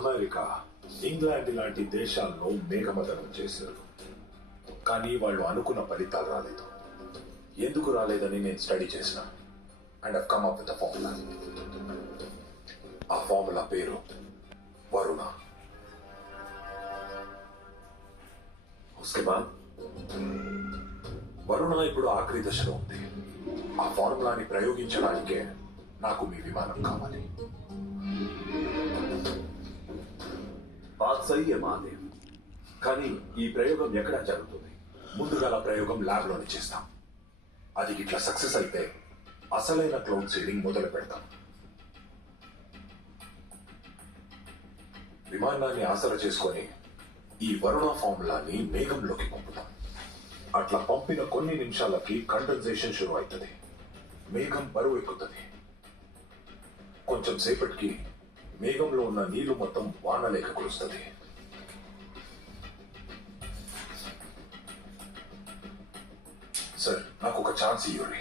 America, England లాంటి దేశాల్లో మేఘమదనం చేశారు. కానీ వాళ్ళు అనుకున్న ఫలితాలు రాలేదు. ఎందుకు రాలేదని నేను స్టడీ చేసిన and I've come up with formula. ఆ ఫార్ములా పేరు వరుణ. ఉస్కే బాద్ వరుణ ఇప్పుడు ఆఖరి దశలో ఉంది. ఆ ఫార్ములాని ప్రయోగించడానికే నాకు మీ విమానం కావాలి. బాత్ సహీ హై మహాదేవ్. కానీ ఈ ప్రయోగం ఎక్కడ జరుగుతుంది? ముందుగా ఆ ప్రయోగం ల్యాబ్ లోనే చేస్తాం. అది ఇట్లా సక్సెస్ అయితే అసలైన క్లౌడ్ సీడింగ్ మొదలు పెడతాం. విమానాన్ని ఆసరా చేసుకొని ఈ వరుణ ఫార్ములాని మేఘంలోకి పంపుతాం. అట్లా పంపిన కొన్ని నిమిషాలకి కండెన్సేషన్ షురు అవుతుంది. మేఘం బరువు ఎక్కుతుంది. కొంచెం సేపటికి మేఘంలో ఉన్న నీళ్లు మొత్తం వానలేక కురుస్తుంది. సార్, నాకు ఒక ఛాన్స్ ఇవ్వండి.